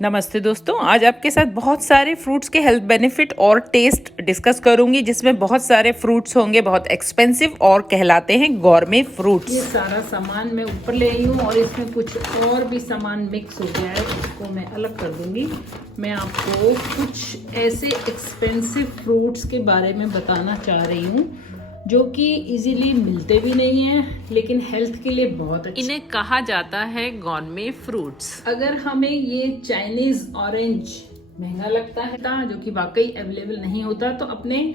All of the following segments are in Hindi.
नमस्ते दोस्तों, आज आपके साथ बहुत सारे फ्रूट्स के हेल्थ बेनिफिट और टेस्ट डिस्कस करूंगी, जिसमें बहुत सारे फ्रूट्स होंगे बहुत एक्सपेंसिव और कहलाते हैं गॉर्मे फ्रूट्स। ये सारा सामान मैं ऊपर ले आई हूँ और इसमें कुछ और भी सामान मिक्स हो गया है, इसको मैं अलग कर दूंगी। मैं आपको कुछ ऐसे एक्सपेंसिव फ्रूट्स के बारे में बताना चाह रही हूँ जो कि इजीली मिलते भी नहीं हैं लेकिन हेल्थ के लिए बहुत अच्छे। इन्हें कहा जाता है गॉर्मे फ्रूट्स। अगर हमें ये चाइनीज ऑरेंज महंगा लगता है जो कि वाकई अवेलेबल नहीं होता, तो अपने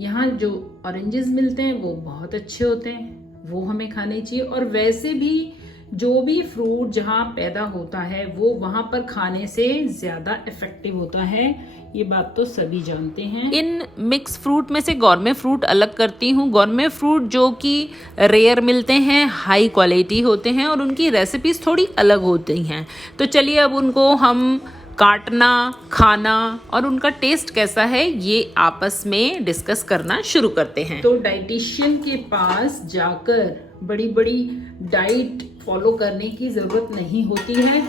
यहाँ जो ऑरेंजेस मिलते हैं वो बहुत अच्छे होते हैं, वो हमें खाने चाहिए। और वैसे भी जो भी फ्रूट जहाँ पैदा होता है वो वहां पर खाने से ज्यादा इफेक्टिव होता है, ये बात तो सभी जानते हैं। इन मिक्स फ्रूट में से गॉर्मे फ्रूट अलग करती हूँ। गॉर्मे फ्रूट जो कि रेयर मिलते हैं, हाई क्वालिटी होते हैं और उनकी रेसिपीज थोड़ी अलग होती हैं। तो चलिए अब उनको हम काटना, खाना और उनका टेस्ट कैसा है ये आपस में डिस्कस करना शुरू करते हैं। तो डाइटिशियन के पास जाकर बड़ी बड़ी डाइट फॉलो करने की जरूरत नहीं होती है,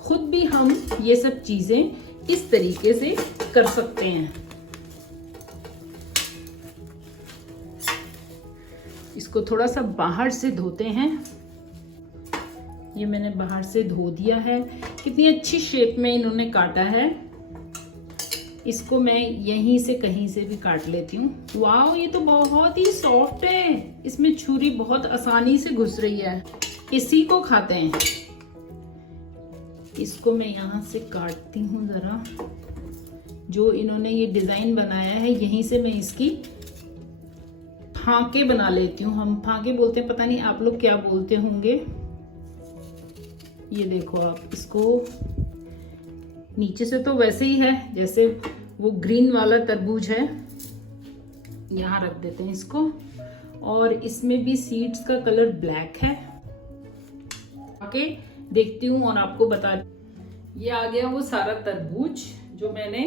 खुद भी हम ये सब चीजें इस तरीके से कर सकते हैं। इसको थोड़ा सा बाहर से धोते हैं। ये मैंने बाहर से धो दिया है। कितनी अच्छी शेप में इन्होंने काटा है। इसको मैं यहीं से कहीं से भी काट लेती हूँ। वाह, ये तो बहुत ही सॉफ्ट है, इसमें छुरी बहुत आसानी से घुस रही है। इसी को खाते हैं। इसको मैं यहाँ से काटती हूँ जरा। जो इन्होंने ये डिजाइन बनाया है यहीं से मैं इसकी फांके बना लेती हूँ। हम फांके बोलते हैं, पता नहीं आप लोग क्या बोलते होंगे। ये देखो आप, इसको नीचे से तो वैसे ही है जैसे वो ग्रीन वाला तरबूज है। यहाँ रख देते हैं इसको। और इसमें भी सीड्स का कलर ब्लैक है। आके देखती हूँ और आपको बता। ये आ गया वो सारा तरबूज जो मैंने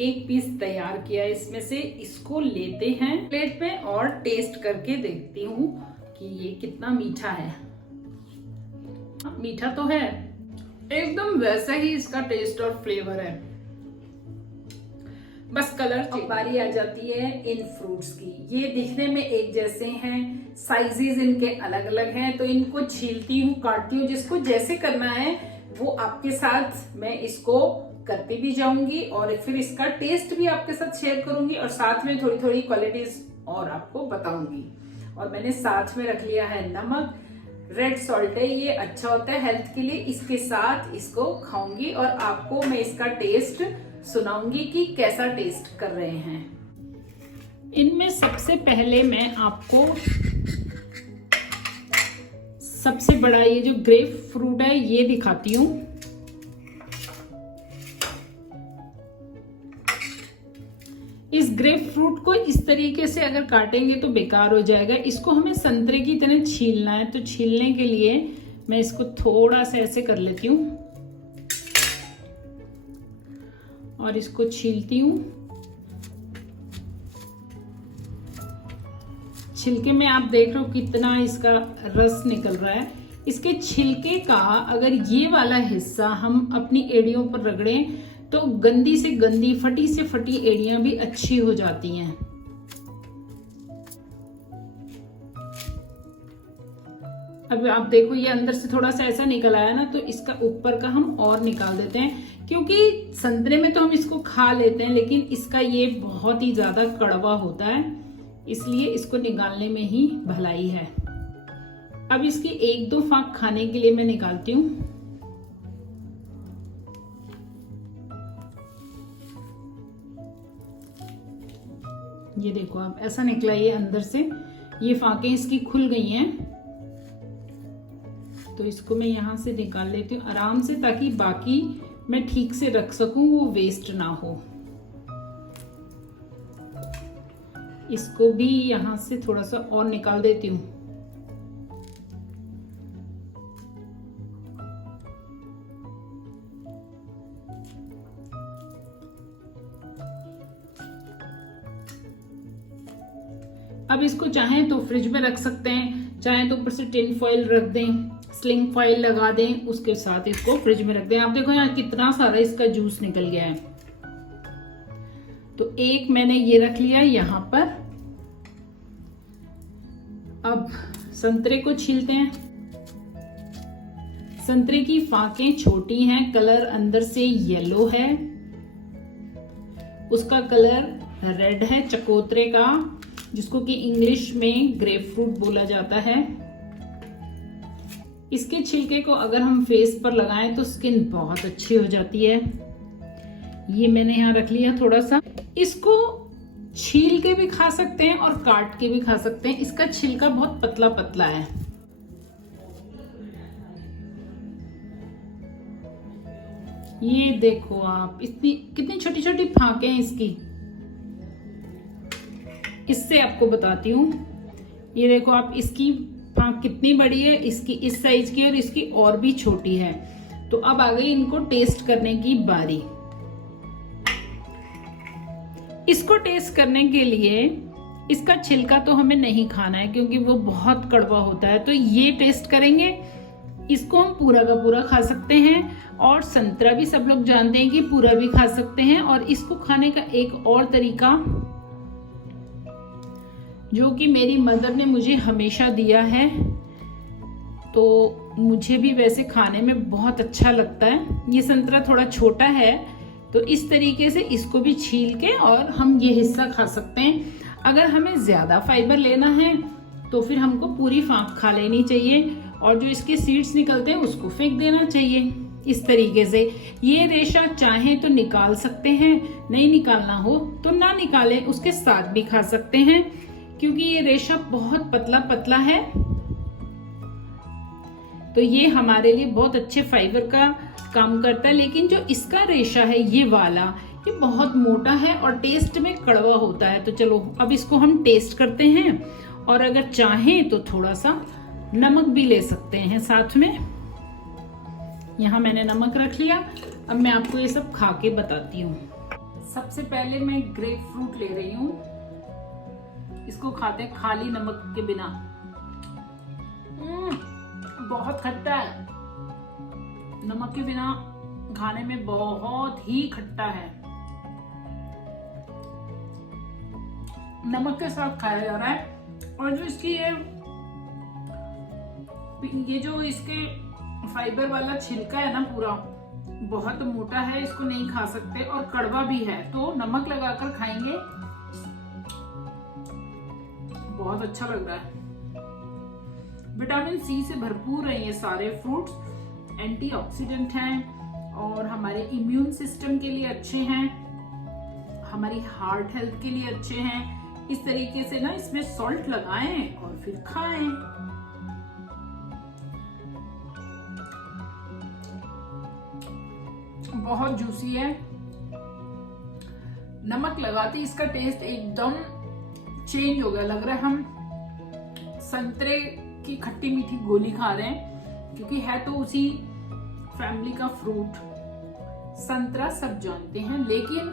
एक पीस तैयार किया है इसमें से। इसको लेते हैं प्लेट में और टेस्ट करके देखती हूँ कि ये कितना मीठा है। मीठा तो है, एकदम वैसा ही इसका टेस्ट और फ्लेवर है, बस कलर। अब बारी आ जाती है इन फ्रूट्स की। ये दिखने में एक जैसे हैं, साइजेस इनके अलग अलग हैं, तो इनको छीलती हूँ, काटती हूँ। जिसको जैसे करना है वो आपके साथ मैं इसको करती भी जाऊंगी और फिर इसका टेस्ट भी आपके साथ शेयर करूंगी और साथ में थोड़ी थोड़ी क्वालिटीज और आपको बताऊंगी। और मैंने साथ में रख लिया है नमक, रेड सॉल्ट है, ये अच्छा होता है हेल्थ के लिए। इसके साथ इसको खाऊंगी और आपको मैं इसका टेस्ट सुनाऊंगी कि कैसा टेस्ट कर रहे हैं। इनमें सबसे पहले मैं आपको सबसे बड़ा ये जो ग्रेप फ्रूट है ये दिखाती हूँ। इस ग्रेप फ्रूट को इस तरीके से अगर काटेंगे तो बेकार हो जाएगा। इसको हमें संतरे की तरह छीलना है, तो छीलने के लिए मैं इसको थोड़ा सा ऐसे कर लेती हूँ और इसको छीलती हूँ। छिलके में आप देख रहे हो कितना इसका रस निकल रहा है। इसके छिलके का अगर ये वाला हिस्सा हम अपनी एड़ियों पर रगड़ें तो गंदी से गंदी, फटी से फटी एड़ियां भी अच्छी हो जाती हैं। अब आप देखो ये अंदर से थोड़ा सा ऐसा निकल आया ना, तो इसका ऊपर का हम और निकाल देते हैं, क्योंकि संतरे में तो हम इसको खा लेते हैं लेकिन इसका ये बहुत ही ज्यादा कड़वा होता है, इसलिए इसको निकालने में ही भलाई है। अब इसकी एक दो फांक खाने के लिए मैं निकालती हूँ। ये देखो आप, ऐसा निकला ये अंदर से। ये फांके इसकी खुल गई हैं, तो इसको मैं यहां से निकाल लेती हूँ आराम से, ताकि बाकी मैं ठीक से रख सकूं, वो वेस्ट ना हो। इसको भी यहां से थोड़ा सा और निकाल देती हूँ। अब इसको चाहें तो फ्रिज में रख सकते हैं, चाहें तो ऊपर से टिन फॉइल रख दें, स्लिंग फॉइल लगा दें, उसके साथ इसको फ्रिज में रख दें। आप देखो यहाँ कितना सारा इसका जूस निकल गया है। तो एक मैंने ये रख लिया यहाँ पर। अब संतरे को छीलते हैं। संतरे की फाकें छोटी हैं, कलर अंदर से येलो है, उसका कलर रेड है चकोतरे का, जिसको कि इंग्लिश में ग्रेपफ्रूट बोला जाता है। इसके छिलके को अगर हम फेस पर लगाएं तो स्किन बहुत अच्छी हो जाती है। ये मैंने यहाँ रख लिया थोड़ा सा। इसको छील के भी खा सकते हैं और काट के भी खा सकते हैं। इसका छिलका बहुत पतला पतला है। ये देखो आप, इतनी कितनी छोटी छोटी फांके हैं इसकी। इससे आपको बताती हूँ, ये देखो आप, इसकी फांक कितनी बड़ी है, इसकी इस साइज की और इसकी और भी छोटी है। तो अब आ गई इनको टेस्ट करने की बारी। इसको टेस्ट करने के लिए इसका छिलका तो हमें नहीं खाना है क्योंकि वो बहुत कड़वा होता है। तो ये टेस्ट करेंगे। इसको हम पूरा का पूरा खा सकते हैं और संतरा भी सब लोग जानते हैं कि पूरा भी खा सकते हैं। और इसको खाने का एक और तरीका जो कि मेरी मदर ने मुझे हमेशा दिया है, तो मुझे भी वैसे खाने में बहुत अच्छा लगता है। ये संतरा थोड़ा छोटा है तो इस तरीके से इसको भी छील के और हम ये हिस्सा खा सकते हैं। अगर हमें ज्यादा फाइबर लेना है तो फिर हमको पूरी फांक खा लेनी चाहिए और जो इसके सीड्स निकलते हैं उसको फेंक देना चाहिए। इस तरीके से ये रेशा चाहे तो निकाल सकते हैं, नहीं निकालना हो तो ना निकालें, उसके साथ भी खा सकते हैं क्योंकि ये रेशा बहुत पतला पतला है। तो ये हमारे लिए बहुत अच्छे फाइबर का काम करता है। लेकिन जो इसका रेशा है ये वाला, ये बहुत मोटा है और टेस्ट में कड़वा होता है। तो चलो अब इसको हम टेस्ट करते हैं और अगर चाहें तो थोड़ा सा नमक भी ले सकते हैं साथ में। यहाँ मैंने नमक रख लिया। अब मैं आपको ये सब खा के बताती हूँ। सबसे पहले मैं ग्रेप फ्रूट ले रही हूँ। इसको खाते हैं खाली नमक के बिना। बहुत खट्टा है, नमक के बिना खाने में बहुत ही खट्टा है। नमक के साथ खाया जा रहा है। और जो इसकी ये जो इसके फाइबर वाला छिलका है ना, पूरा बहुत मोटा है, इसको नहीं खा सकते और कड़वा भी है। तो नमक लगाकर खाएंगे, बहुत अच्छा लग रहा है। विटामिन सी से भरपूर है ये सारे फ्रूट्स। एंटीऑक्सीडेंट हैं और हमारे इम्यून सिस्टम के लिए अच्छे हैं, हमारी हार्ट हेल्थ के लिए अच्छे हैं। इस तरीके से ना इसमें सॉल्ट लगाएं और फिर खाएं। बहुत जूसी है। नमक लगाते इसका टेस्ट एकदम चेंज हो गया। लग रहा है हम संतरे की खट्टी मीठी गोली खा रहे हैं क्योंकि है तो उसी फैमिली का फ्रूट। संतरा सब जानते हैं, लेकिन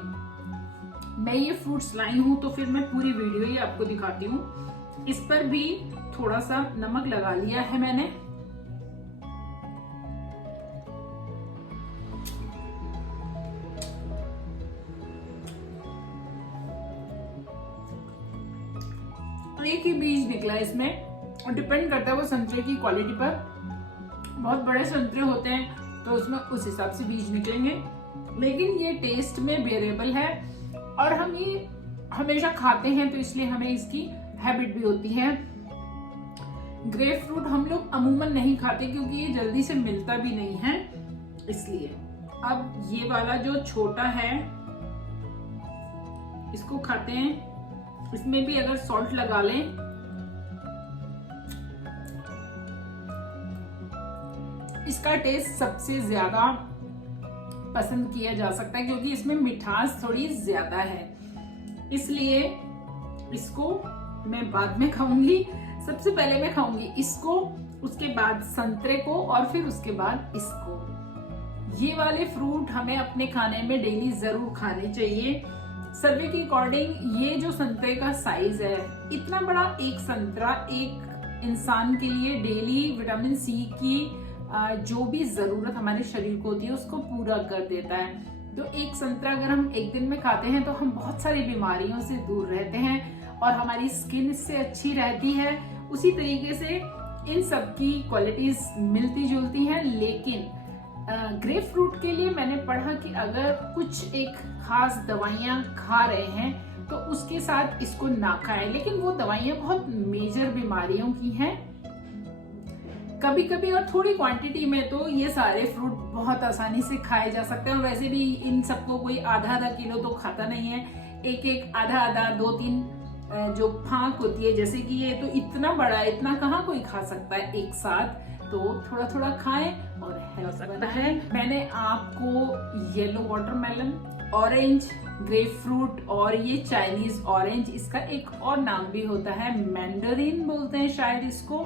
मैं ये फ्रूट्स लाई हूं तो फिर मैं पूरी वीडियो ही आपको दिखाती हूँ। इस पर भी थोड़ा सा नमक लगा लिया है मैंने। एक ही बीज निकला इसमें और डिपेंड करता है वो संतरे की क्वालिटी पर। बहुत बड़े संतरे होते हैं तो उसमें उस हिसाब से बीज निकलेंगे, लेकिन ये टेस्ट में बेरेबल है और हम ये हमेशा खाते हैं तो इसलिए हमें इसकी हैबिट भी होती है। ग्रेप फ्रूट हम लोग अमूमन नहीं खाते क्योंकि ये जल्दी से मिलता भी नहीं है, इसलिए। अब ये वाला जो छोटा है इसको खाते हैं। इसमें भी अगर सॉल्ट लगा लें, इसका टेस्ट सबसे ज्यादा पसंद किया जा सकता है क्योंकि इसमें मिठास थोड़ी ज्यादा है, इसलिए इसको मैं बाद में खाऊंगी। सबसे पहले मैं खाऊंगी इसको, उसके बाद संतरे को और फिर उसके बाद इसको। ये वाले फ्रूट हमें अपने खाने में डेली जरूर खाने चाहिए। सर्वे के अकॉर्डिंग ये जो संतरे का साइज है, इतना बड़ा एक संतरा एक इंसान के लिए डेली विटामिन सी की जो भी जरूरत हमारे शरीर को होती है उसको पूरा कर देता है। तो एक संतरा अगर हम एक दिन में खाते हैं तो हम बहुत सारी बीमारियों से दूर रहते हैं और हमारी स्किन इससे अच्छी रहती है। उसी तरीके से इन सब की क्वालिटीज मिलती जुलती हैं, लेकिन ग्रेप फ्रूट के लिए मैंने पढ़ा कि अगर कुछ एक खास दवाइयां खा रहे हैं तो उसके साथ इसको ना खाएं, लेकिन वो दवाइयां बहुत मेजर बीमारियों की हैं। कभी कभी और थोड़ी क्वांटिटी में तो ये सारे फ्रूट बहुत आसानी से खाए जा सकते हैं और वैसे भी इन सबको कोई आधा किलो तो खाता नहीं है, एक आधा 2-3 जो फांक होती है, जैसे कि ये तो इतना बड़ा है, इतना कहाँ कोई खा सकता है एक साथ, तो थोड़ा थोड़ा खाएं और हो सकता है। मैंने आपको yellow watermelon, orange grep fruit और ये चाइनीज ऑरेंज, इसका एक और नाम भी होता है मैंडरीन बोलते हैं शायद इसको,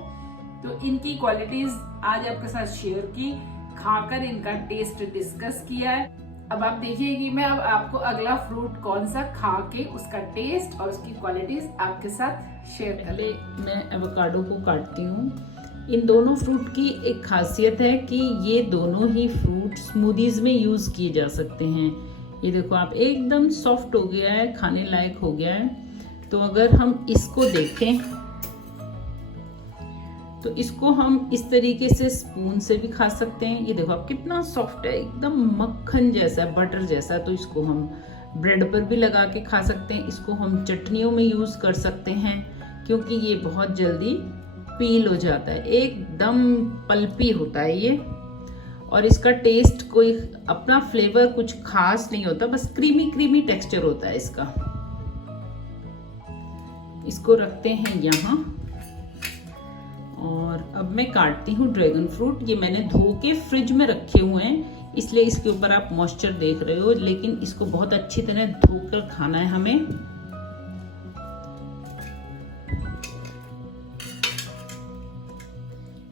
तो इनकी क्वालिटीज आज आपके साथ शेयर की, खाकर इनका टेस्ट डिस्कस किया है। अब आप देखिए कि मैं अब आपको अगला फ्रूट कौन सा खा के उसका टेस्ट और उसकी क्वालिटीज आपके साथ शेयर कर। पहले मैं एवोकाडो को काटती हूँ। इन दोनों फ्रूट की एक खासियत है कि ये दोनों ही फ्रूट स्मूदीज में यूज किए जा सकते हैं। ये देखो आप, एकदम सॉफ्ट हो गया है, खाने लायक हो गया है। तो अगर हम इसको देखें तो इसको हम इस तरीके से स्पून से भी खा सकते हैं। ये देखो आप, कितना सॉफ्ट है, एकदम मक्खन जैसा, बटर जैसा। तो इसको हम ब्रेड पर भी लगा के खा सकते हैं। इसको हम चटनियों में यूज कर सकते हैं क्योंकि ये बहुत जल्दी पील हो जाता है, एकदम पल्पी होता है ये। और इसका टेस्ट कोई अपना फ्लेवर कुछ खास नहीं होता, बस क्रीमी टेक्सचर होता है इसका। इसको रखते हैं यहाँ और अब मैं काटती हूँ ड्रैगन फ्रूट। ये मैंने धो के फ्रिज में रखे हुए हैं, इसलिए इसके ऊपर आप मॉइस्चर देख रहे हो, लेकिन इसको बहुत अच्छी तरह धोकर खाना है हमें।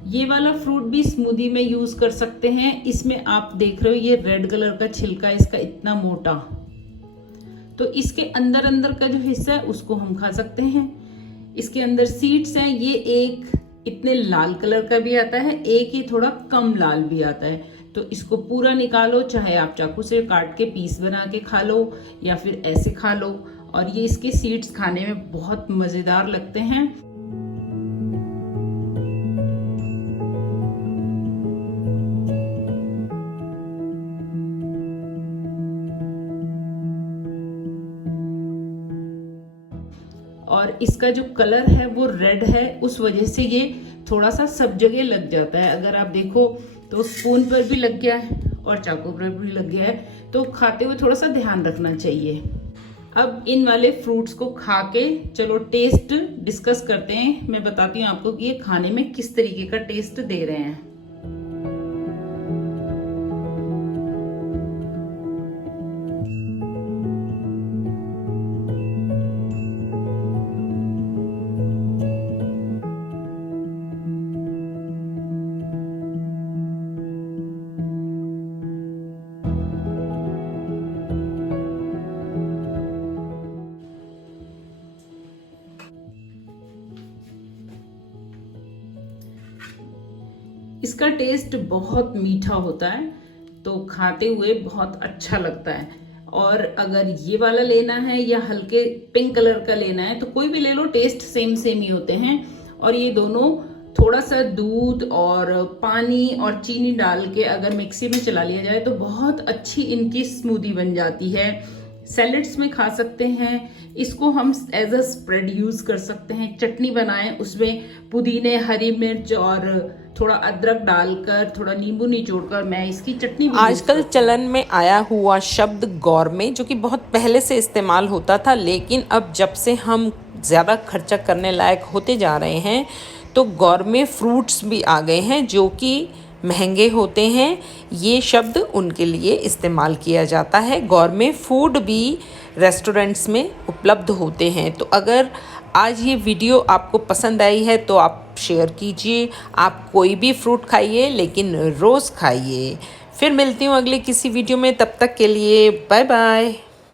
ये वाला फ्रूट भी स्मूदी में यूज कर सकते हैं। इसमें आप देख रहे हो ये रेड कलर का छिलका, इसका इतना मोटा, तो इसके अंदर का जो हिस्सा है उसको हम खा सकते हैं। इसके अंदर सीड्स हैं, ये एक इतने लाल कलर का भी आता है, एक ही थोड़ा कम लाल भी आता है। तो इसको पूरा निकालो, चाहे आप चाकू से काट के पीस बना के खा लो या फिर ऐसे खा लो। और ये इसके सीड्स खाने में बहुत मजेदार लगते हैं। और इसका जो कलर है वो रेड है, उस वजह से ये थोड़ा सा सब जगह लग जाता है। अगर आप देखो तो स्पून पर भी लग गया है और चाकू पर भी लग गया है, तो खाते हुए थोड़ा सा ध्यान रखना चाहिए। अब इन वाले फ्रूट्स को खा के चलो टेस्ट डिस्कस करते हैं। मैं बताती हूँ आपको कि ये खाने में किस तरीके का टेस्ट दे रहे हैं। इसका टेस्ट बहुत मीठा होता है, तो खाते हुए बहुत अच्छा लगता है। और अगर ये वाला लेना है या हल्के पिंक कलर का लेना है तो कोई भी ले लो, टेस्ट सेम ही होते हैं। और ये दोनों थोड़ा सा दूध और पानी और चीनी डाल के अगर मिक्सी में चला लिया जाए तो बहुत अच्छी इनकी स्मूदी बन जाती है। सैलेड्स में खा सकते हैं इसको, हम एज अ स्प्रेड यूज कर सकते हैं। चटनी बनाएं, उसमें पुदीने, हरी मिर्च और थोड़ा अदरक डालकर, थोड़ा नींबू निचोड़कर मैं इसकी चटनी। आजकल चलन में आया हुआ शब्द गौरमे, जो कि बहुत पहले से इस्तेमाल होता था, लेकिन अब जब से हम ज़्यादा खर्चा करने लायक होते जा रहे हैं तो गौरमे फ्रूट्स भी आ गए हैं जो कि महंगे होते हैं। ये शब्द उनके लिए इस्तेमाल किया जाता है। गौरमे फूड भी रेस्टोरेंट्स में उपलब्ध होते हैं। तो अगर आज ये वीडियो आपको पसंद आई है तो आप शेयर कीजिए। आप कोई भी फ्रूट खाइए लेकिन रोज़ खाइए। फिर मिलती हूँ अगले किसी वीडियो में, तब तक के लिए बाय बाय।